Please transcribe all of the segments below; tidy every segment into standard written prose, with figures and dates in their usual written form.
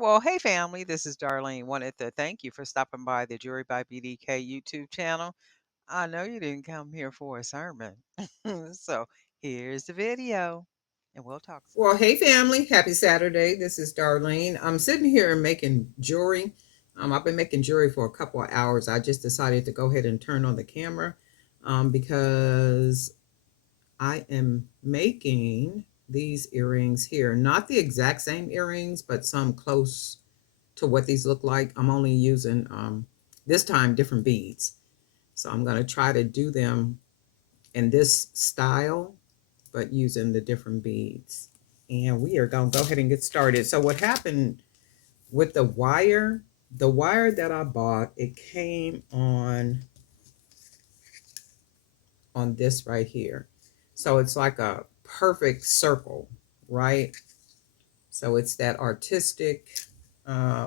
Well, hey family, this is Darlene. Wanted to thank you for stopping by the Jury by BDK YouTube channel. I know you didn't come here for a sermon. So here's the video and we'll talk some Well, more. hey family, happy Saturday. This is Darlene. I'm sitting here making jewelry. I've been making jewelry for a couple of hours. I just decided to go ahead and turn on the camera because I am making these earrings here. Not the exact same earrings, but some close to what these look like. I'm only using, this time, different beads. So I'm going to try to do them in this style but using the different beads. And we are going to go ahead and get started. So what happened with the wire that I bought, it came on this right here. So it's like a perfect circle, right? So it's that artistic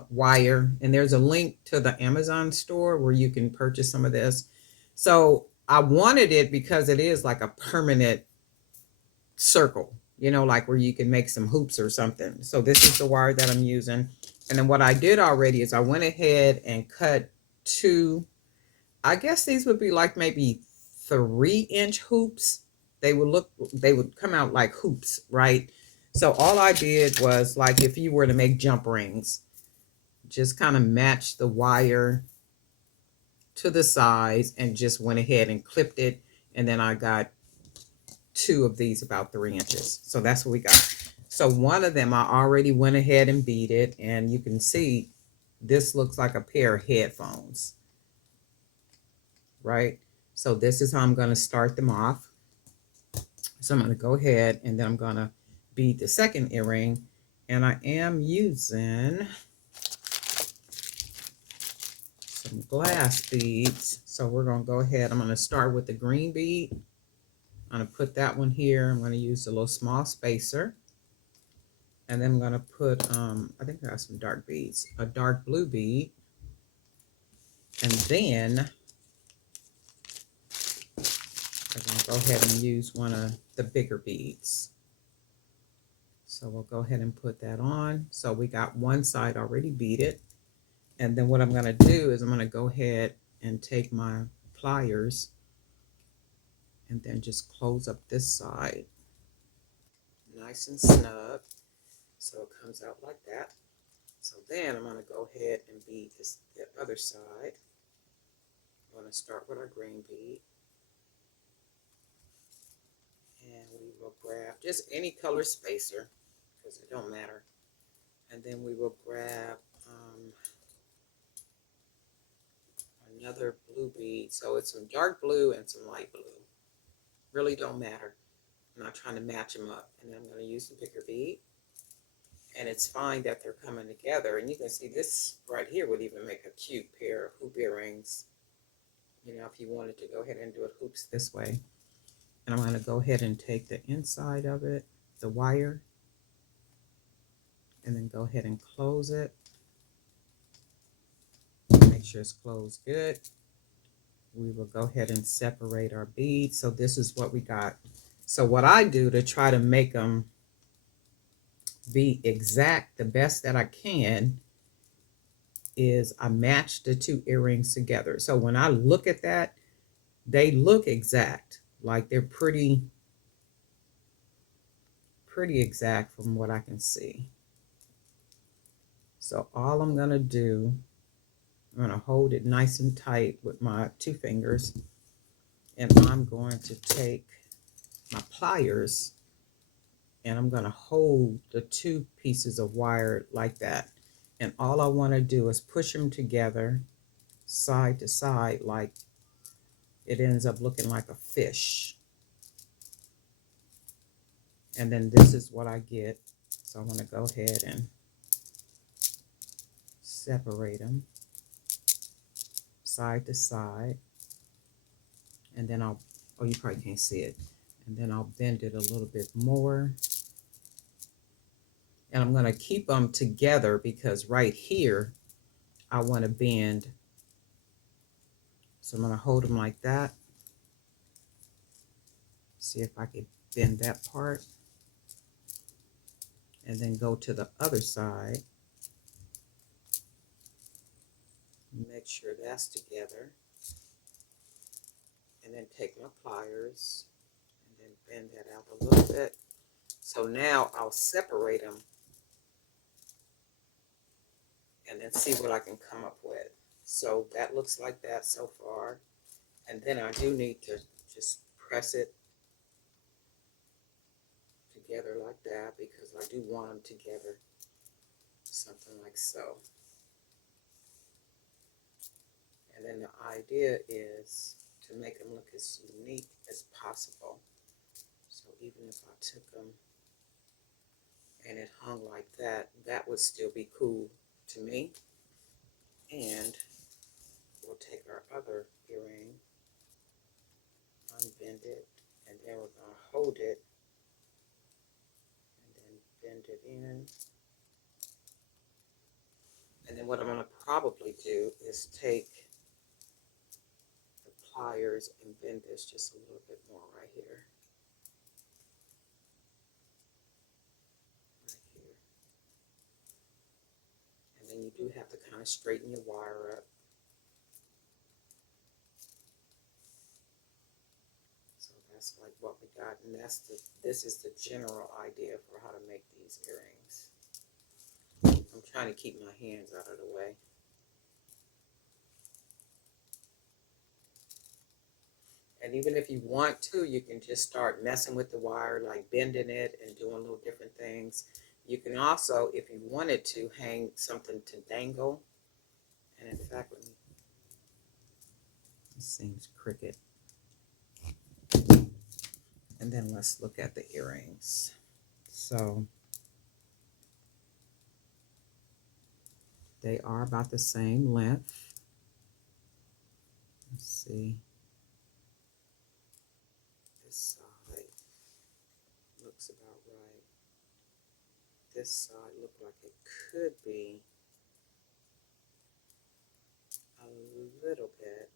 wire. And there's a link to the Amazon store where you can purchase some of this. So I wanted it because it is like a permanent circle, like where you can make some hoops or something. So this is the wire that I'm using. And then what I did already is I went ahead and cut two, I guess these would be like maybe 3-inch hoops. They would come out like hoops, right? So all I did was, like, if you were to make jump rings, just kind of match the wire to the size and just went ahead and clipped it. And then I got two of these about 3 inches. So that's what we got. So one of them I already went ahead and beaded, and you can see this looks like a pair of headphones, right? So this is how I'm going to start them off. So I'm going to go ahead and then I'm going to bead the second earring, and I am using some glass beads. So we're going to go ahead. I'm going to start with the green bead. I'm going to put that one here. I'm going to use a little small spacer. And then I'm going to put, I think I got some dark beads, a dark blue bead. And then I'm going to go ahead and use one of the bigger beads. So we'll go ahead and put that on. So we got one side already beaded. And then what I'm going to do is I'm going to go ahead and take my pliers and then just close up this side. Nice and snug. So it comes out like that. So then I'm going to go ahead and bead the other side. I'm going to start with our green bead. And we will grab just any color spacer because it don't matter. And then we will grab another blue bead. So it's some dark blue and some light blue. Really don't matter. I'm not trying to match them up. And then I'm going to use the bigger bead. And it's fine that they're coming together. And you can see this right here would even make a cute pair of hoop earrings. If you wanted to go ahead and do it hoops this way. And I'm going to go ahead and take the inside of it, the wire, and then go ahead and close it. Make sure it's closed good. We will go ahead and separate our beads. So this is what we got. So what I do to try to make them be exact the best that I can is I match the two earrings together. So when I look at that, they look exact. Like they're pretty exact from what I can see. So all I'm going to do, I'm going to hold it nice and tight with my two fingers. And I'm going to take my pliers and I'm going to hold the two pieces of wire like that. And all I want to do is push them together side to side, like it ends up looking like a fish. And then this is what I get. So I'm going to go ahead and separate them side to side. And then oh, you probably can't see it. And then I'll bend it a little bit more. And I'm going to keep them together because right here, I want to bend. So I'm going to hold them like that. See if I can bend that part. And then go to the other side. Make sure that's together. And then take my pliers and then bend that out a little bit. So now I'll separate them and then see what I can come up with. So that looks like that so far. And then I do need to just press it together like that because I do want them together, something like so. And then the idea is to make them look as unique as possible. So even if I took them and it hung like that, that would still be cool to me. And we'll take our other earring, unbend it, and then we're going to hold it and then bend it in. And then what I'm going to probably do is take the pliers and bend this just a little bit more right here. Right here. And then you do have to kind of straighten your wire up. So that's like what we got, and this is the general idea for how to make these earrings. I'm trying to keep my hands out of the way. And even if you want to, you can just start messing with the wire, like bending it and doing little different things. You can also, if you wanted to, hang something to dangle. And in fact, this seems crooked. And then let's look at the earrings. So they are about the same length. Let's see. This side looks about right. This side looks like it could be a little bit.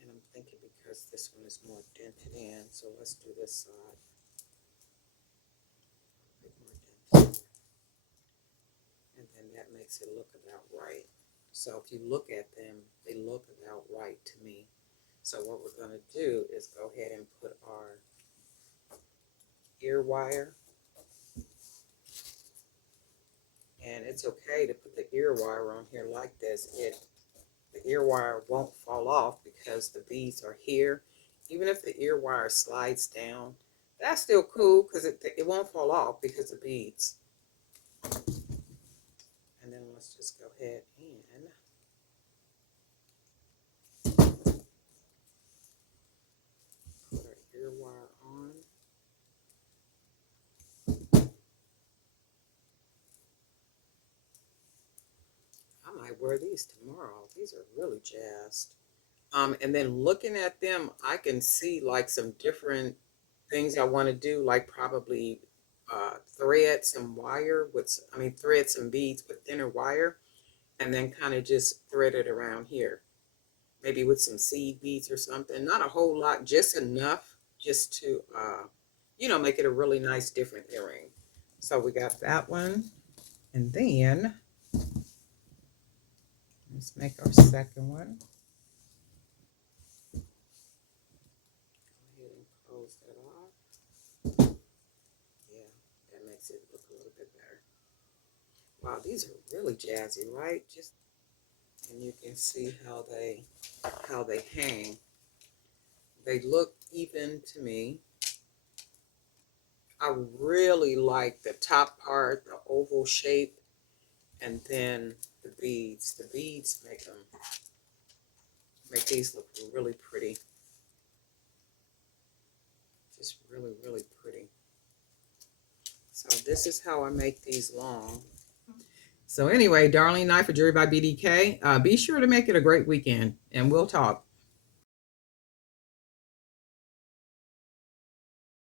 And I'm thinking because this one is more dented in, so let's do this side. A bit more dented. And then that makes it look about right. So if you look at them, they look about right to me. So what we're going to do is go ahead and put our ear wire. And it's okay to put the ear wire on here like this. The ear wire won't fall off because the beads are here. Even if the ear wire slides down, that's still cool because it won't fall off because the beads. And then let's just go ahead and put our ear wire on. I might wear these tomorrow. These are really jazzed. And then looking at them, I can see like some different things I want to do, like probably thread some wire with, thread some beads with thinner wire, and then kind of just thread it around here, maybe with some seed beads or something. Not a whole lot, just enough, just to, make it a really nice different earring. So we got that one, and then let's make our second one. Go ahead and close that off. Yeah, that makes it look a little bit better. Wow, these are really jazzy, right? And you can see how they hang. They look even to me. I really like the top part, the oval shape, and then the beads. The beads make these look really pretty. Just really, really pretty. So this is how I make these long. So anyway, Darlene Knight for Jewelry by BDK. Be sure to make it a great weekend, and we'll talk.